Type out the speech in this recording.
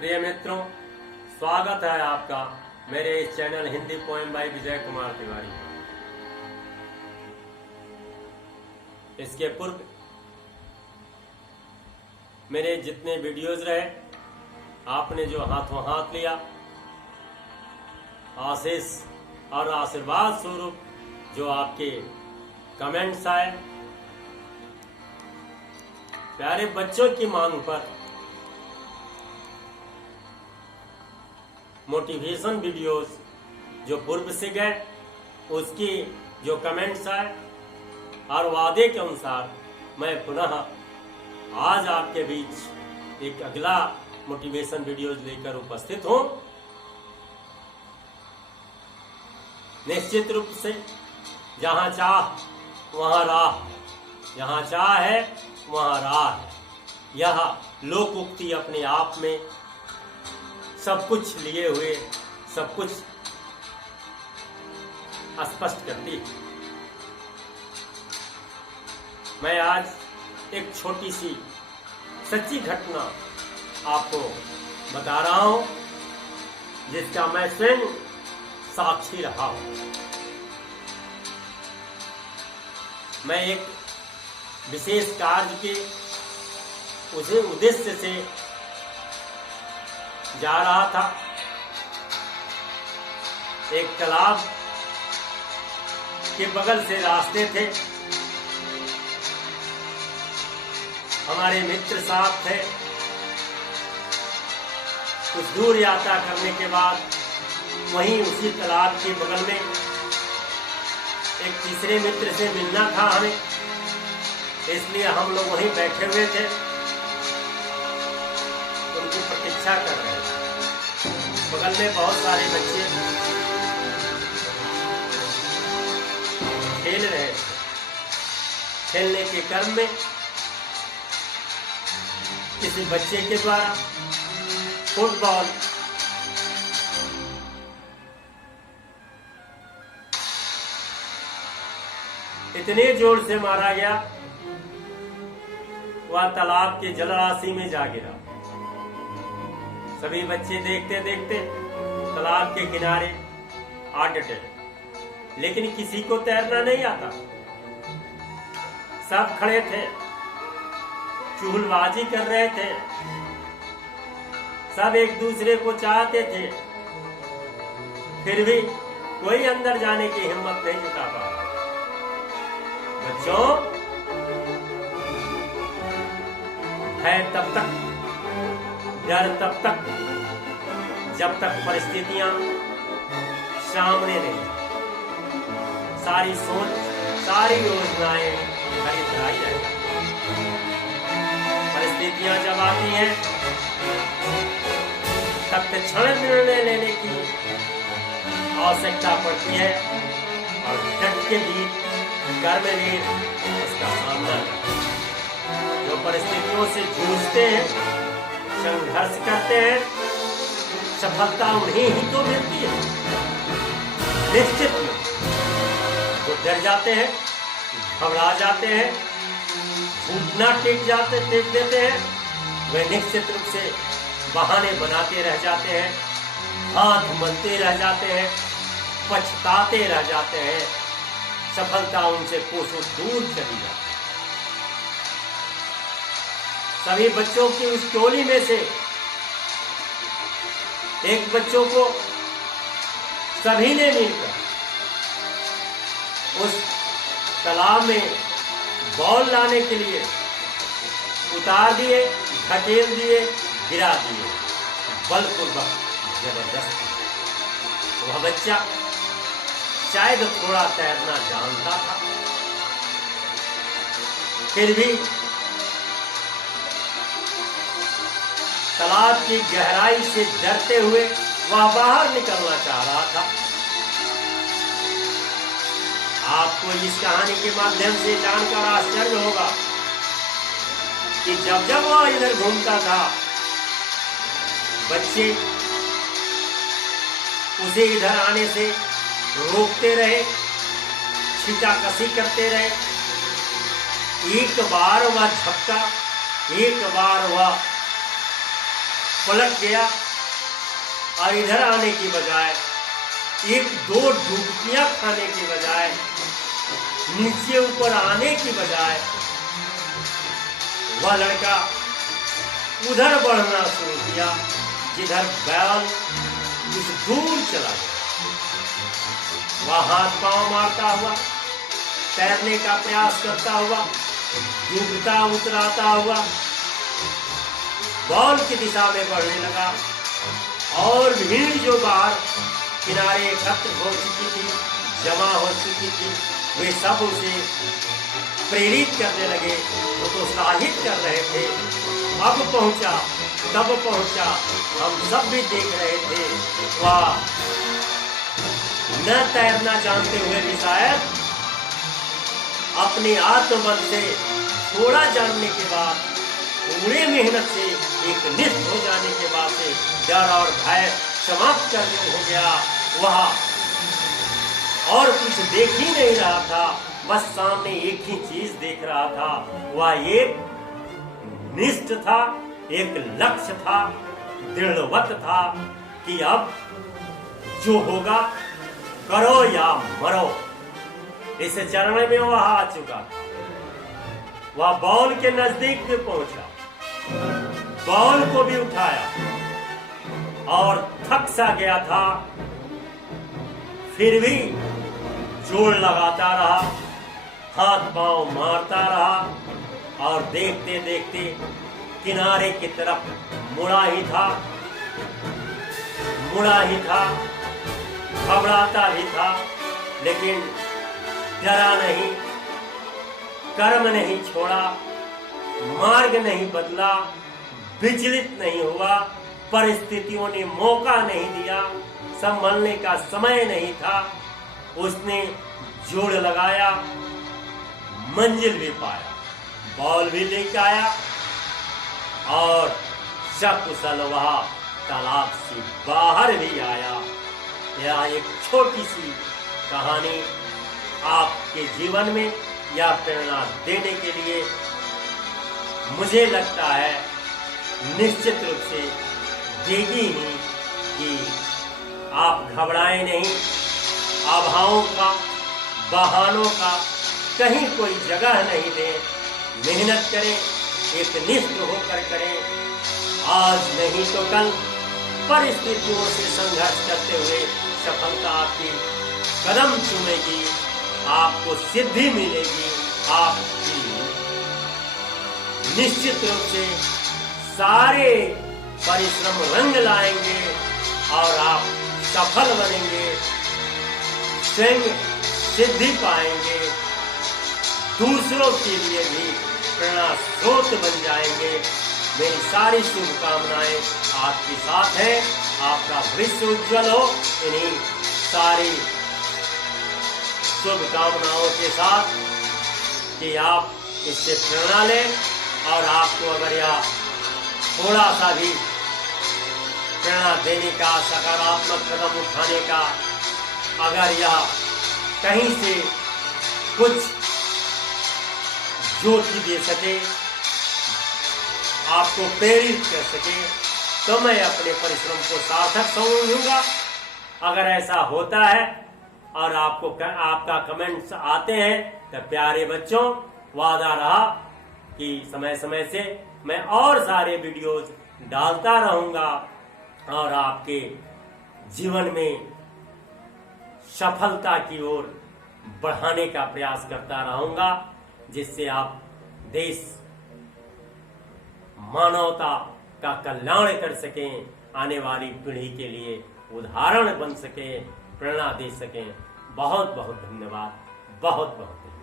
प्रिय मित्रों, स्वागत है आपका मेरे इस channel Hindi poem by Vijay Kumar Tiwari पर। इसके पूर्व मेरे जितने वीडियोज रहे, आपने जो हाथों हाथ लिया, आशीष और आशीर्वाद स्वरूप जो आपके कमेंट्स आए, प्यारे बच्चों की मांग पर मोटिवेशन वीडियोस जो पूर्व से गए, उसकी जो कमेंट्स आए, और वादे के अनुसार मैं पुनः आज आपके बीच एक अगला मोटिवेशन वीडियोस लेकर उपस्थित हूं। निश्चित रूप से जहां चाह वहां राह, जहां चाह है वहां राह है। यह लोक उक्ति अपने आप में सब कुछ लिए हुए सब कुछ स्पष्ट करती है। मैं आज एक छोटी सी सच्ची घटना आपको बता रहा हूं, जिसका मैं स्वयं साक्षी रहा हूं। मैं एक विशेष कार्य के उसे उद्देश्य से जा रहा था। एक तालाब के बगल से रास्ते थे, हमारे मित्र साथ थे। कुछ दूर यात्रा करने के बाद वहीं उसी तालाब के बगल में एक तीसरे मित्र से मिलना था हमें, इसलिए हम लोग वहीं बैठे हुए थे, उनकी प्रतीक्षा कर रहे थे। बगल में बहुत सारे बच्चे खेल रहे थे। खेलने के क्रम में किसी बच्चे के द्वारा फुटबॉल इतने जोर से मारा गया, वह तालाब के जलराशि में जा गिरा। सभी बच्चे देखते देखते तालाब के किनारे आ डटे, लेकिन किसी को तैरना नहीं आता। सब खड़े थे, चुगलबाजी कर रहे थे, सब एक दूसरे को चाहते थे, फिर भी कोई अंदर जाने की हिम्मत नहीं जुटा पा। बच्चों, है तब तक, डर तब तक जब तक परिस्थितियां सामने नहीं, सारी सोच, सारी योजनाएं खरीदाई रहती। परिस्थितियां जब आती हैं तब तत्क्षण निर्णय लेने की आवश्यकता पड़ती है, और डट के भी कर्मवीर उसका सामना करते हैं। जो परिस्थितियों से जूझते हैं, संघर्ष करते हैं, सफलता उन्हें ही तो मिलती है। निश्चित में वो डर जाते हैं, घबरा जाते हैं, घुटना टेक देते हैं, वे निश्चित रूप से बहाने बनाते रह जाते हैं, हाथ मलते रह जाते हैं, पछताते रह जाते हैं। सफलता उनसे कोसों दूर चली जाती है। सभी बच्चों की उस टोली में से एक बच्चों को सभी ने मिलकर उस तालाब में बॉल लाने के लिए उतार दिए, धकेल दिए, गिरा दिए, बलपूर्वक, जबरदस्ती। वह बच्चा शायद थोड़ा तैरना जानता था, फिर भी तालाब की गहराई से डरते हुए वह बाहर निकलना चाह रहा था। आपको इस कहानी के माध्यम से जानकर आश्चर्य होगा कि जब जब वह इधर घूमता था, बच्चे उसे इधर आने से रोकते रहे, छींटाकशी करते रहे। एक बार वह झपका, एक बार वह पलट गया और इधर आने की बजाय, एक दो डुबकियां खाने की बजाय, नीचे ऊपर आने की बजाय, वह लड़का उधर बढ़ना शुरू किया जिधर बैल कुछ दूर चला गया। वह हाथ पांव मारता हुआ, तैरने का प्रयास करता हुआ, डूबता उतराता हुआ बॉल की दिशा में बढ़ने लगा और भीड़ जो बाहर किनारे एकत्र हो चुकी थी, जमा हो चुकी थी, वे सब उसे प्रेरित करने लगे, वो तो उत्साहित कर रहे थे। अब पहुंचा, तब पहुंचा, हम सब भी देख रहे थे। वाह, न तैरना जानते हुए भी शायद अपने आत्मबल से थोड़ा जानने के बाद, पूरे मेहनत से एक निष्ठ हो जाने के बाद से डर और भय समाप्त करके हो गया। वह और कुछ देख ही नहीं रहा था, बस सामने एक ही चीज देख रहा था। वह एक निष्ठ था, एक लक्ष्य था, दृढ़वत था कि अब जो होगा करो या मरो। इस चरण में वह आ चुका था। वह बॉल के नजदीक भी पहुंचा, बॉल को भी उठाया और थक सा गया था, फिर भी जोर लगाता रहा, हाथ पांव मारता रहा और देखते देखते किनारे की तरफ मुड़ा ही था, घबराता भी था, लेकिन डरा नहीं, कर्म नहीं छोड़ा, मार्ग नहीं बदला, विचलित नहीं हुआ, परिस्थितियों ने मौका नहीं दिया, संभलने का समय नहीं था। उसने जोड़ लगाया, मंजिल भी पाया, बॉल भी लेकर आया और सकुशल वह तालाब से बाहर भी आया। यह एक छोटी सी कहानी आपके जीवन में या प्रेरणा देने के लिए मुझे लगता है निश्चित रूप से देगी ही कि आप घबराएं नहीं, आभाओं का, बहानों का कहीं कोई जगह नहीं दें, मेहनत करें, एक निष्ठ होकर करें। आज नहीं तो कल परिस्थितियों से संघर्ष करते हुए सफलता आपकी कदम चूमेगी, आपको सिद्धि मिलेगी, आपकी निश्चित रूप से सारे परिश्रम रंग लाएंगे और आप सफल बनेंगे, स्वयं सिद्धि पाएंगे, दूसरों के लिए भी प्रेरणा स्रोत बन जाएंगे। मेरी सारी शुभकामनाएं आपके साथ है, आपका भविष्य उज्जवल हो। इन्हीं सारी शुभकामनाओं के साथ कि आप इससे प्रेरणा लें और आपको अगर यह थोड़ा सा भी प्रेरणा देने का, सकारात्मक कदम उठाने का, अगर यह कहीं से कुछ ज्योति दे सके, आपको प्रेरित कर सके, तो मैं अपने परिश्रम को सार्थक समझूंगा। अगर ऐसा होता है और आपका कमेंट्स आते हैं तो प्यारे बच्चों, वादा रहा कि समय समय से मैं और सारे वीडियोज डालता रहूंगा और आपके जीवन में सफलता की ओर बढ़ाने का प्रयास करता रहूंगा, जिससे आप देश, मानवता का कल्याण कर सकें, आने वाली पीढ़ी के लिए उदाहरण बन सकें, प्रेरणा दे सकें। बहुत बहुत धन्यवाद, बहुत बहुत धन्यवाद।